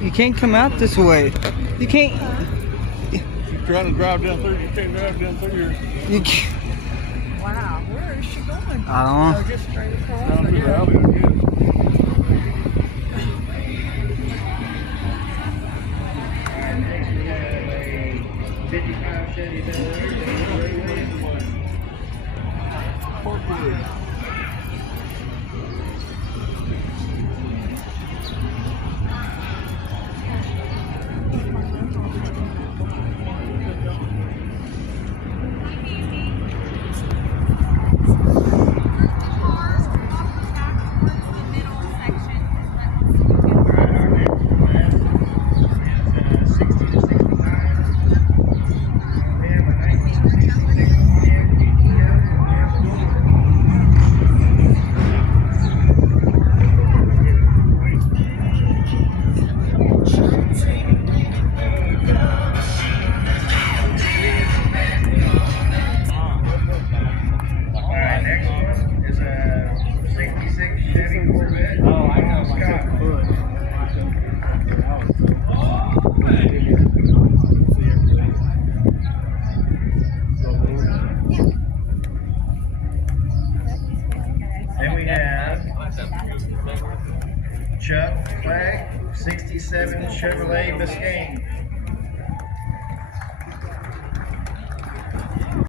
You can't come out this way. You can't. You're trying to drive down through. You can't drive down through here. You can't. Wow, where is she going? I don't know. Oh, just straight across. Down through the Yeah. alley, I guess. Parkwood. Then we have Chuck Flagg, 67 Chevrolet Biscayne.